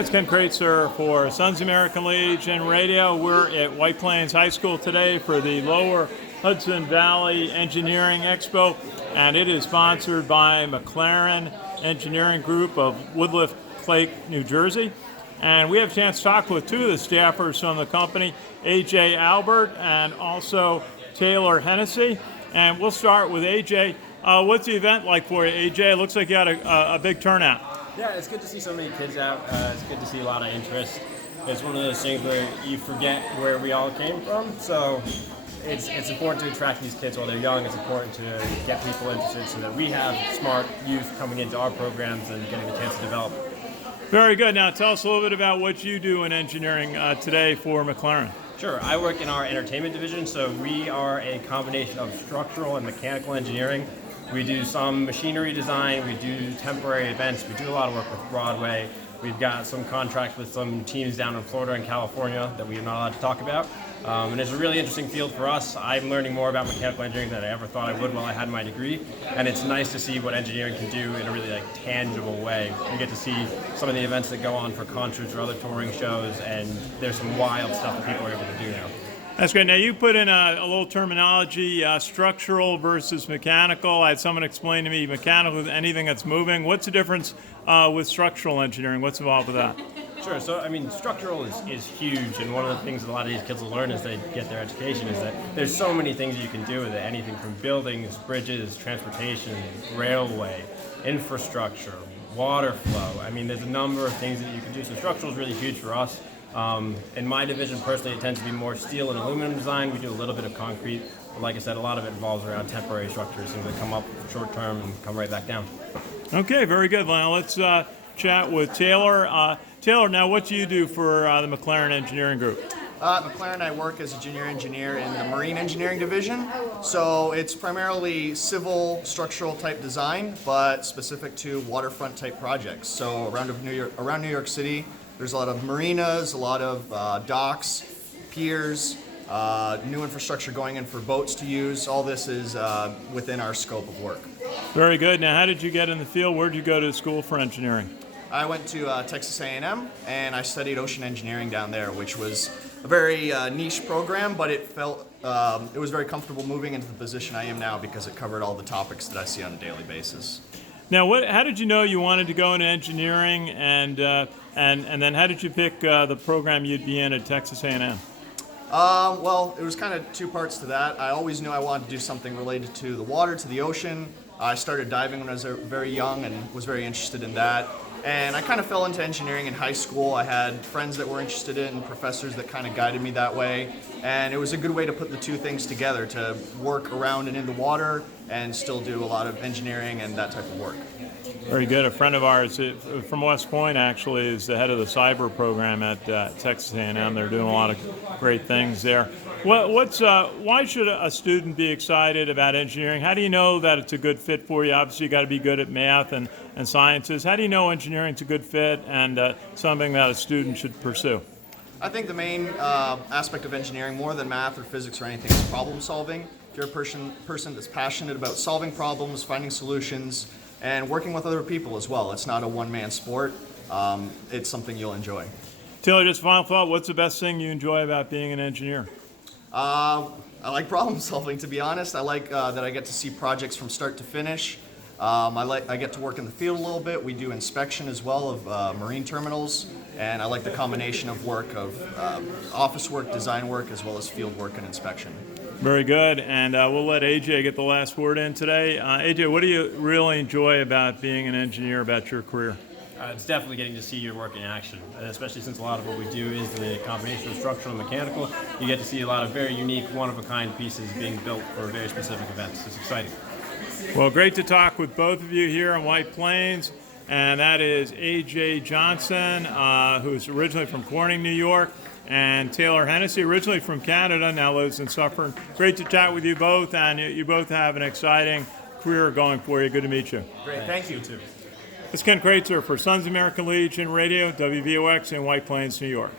Hi, it's Ken Kraetzer for Sons American Legion Radio. We're at White Plains High School today for the Lower Hudson Valley Engineering Expo, and it is sponsored by McLaren Engineering Group of Woodliff Lake, New Jersey. And we have a chance to talk with two of the staffers from the company, AJ Albert and also Taylor Hennessy. And we'll start with AJ. What's the event like for you, AJ? It looks like you had a big turnout. Yeah, it's good to see so many kids out. It's good to see a lot of interest. It's one of those things where you forget where we all came from. So it's important to attract these kids while they're young. It's important to get people interested so that we have smart youth coming into our programs and getting a chance to develop. Very good. Now tell us a little bit about what you do in engineering today for McLaren. Sure. I work in our entertainment division, so we are a combination of structural and mechanical engineering. We do some machinery design, we do temporary events, we do a lot of work with Broadway. We've got some contracts with some teams down in Florida and California that we are not allowed to talk about. And it's a really interesting field for us. I'm learning more about mechanical engineering than I ever thought I would while I had my degree. And it's nice to see what engineering can do in a really tangible way. We get to see some of the events that go on for concerts or other touring shows, and there's some wild stuff that people are able to do now. That's great. Now you put in a little terminology, structural versus mechanical. I had someone explain to me mechanical is anything that's moving. What's the difference with structural engineering? What's involved with that? Sure. So, structural is huge, and one of the things a lot of these kids will learn as they get their education is that there's so many things you can do with it. Anything from buildings, bridges, transportation, railway, infrastructure, water flow. There's a number of things that you can do. So structural is really huge for us. In my division, personally, it tends to be more steel and aluminum design. We do a little bit of concrete. But like I said, a lot of it involves around temporary structures, things that come up short term and come right back down. Okay, very good. Now let's chat with Taylor. Taylor, now what do you do for the McLaren Engineering Group? At McLaren, I work as a junior engineer in the Marine Engineering Division. So it's primarily civil, structural type design, but specific to waterfront type projects. So around New York City, there's a lot of marinas, a lot of docks, piers, new infrastructure going in for boats to use. All this is within our scope of work. Very good. Now, how did you get in the field? Where did you go to school for engineering? I went to Texas A&M, and I studied ocean engineering down there, which was a very niche program, but it was very comfortable moving into the position I am now because it covered all the topics that I see on a daily basis. Now, how did you know you wanted to go into engineering, and then how did you pick the program you'd be in at Texas A&M? Well, it was kind of two parts to that. I always knew I wanted to do something related to the water, to the ocean. I started diving when I was very young and was very interested in that. And I kind of fell into engineering in high school. I had friends that were interested in and professors that kind of guided me that way. And it was a good way to put the two things together, to work around and in the water and still do a lot of engineering and that type of work. Very good. A friend of ours from West Point actually is the head of the cyber program at Texas A&M. They're doing a lot of great things there. Why should a student be excited about engineering? How do you know that it's a good fit for you? Obviously, you got to be good at math and sciences. How do you know engineering's a good fit and something that a student should pursue? I think the main aspect of engineering, more than math or physics or anything, is problem solving. If you're a person that's passionate about solving problems, finding solutions, and working with other people as well. It's not a one-man sport. It's something you'll enjoy. Taylor, just final thought, what's the best thing you enjoy about being an engineer? I like problem solving, to be honest. I like that I get to see projects from start to finish. I get to work in the field a little bit. We do inspection as well of marine terminals, and I like the combination of work of office work, design work, as well as field work and inspection. Very good, and we'll let AJ get the last word in today. AJ, what do you really enjoy about being an engineer, about your career? It's definitely getting to see your work in action, especially since a lot of what we do is the combination of structural and mechanical. You get to see a lot of very unique, one-of-a-kind pieces being built for very specific events. It's exciting. Well, great to talk with both of you here in White Plains, and that is AJ Johnson, who's originally from Corning, New York, and Taylor Hennessy, originally from Canada, now lives in Suffern. Great to chat with you both, and you both have an exciting career going for you. Good to meet you. Great, thank you. Too. This is Ken Kraetzer for Sons American Legion Radio, WVOX in White Plains, New York.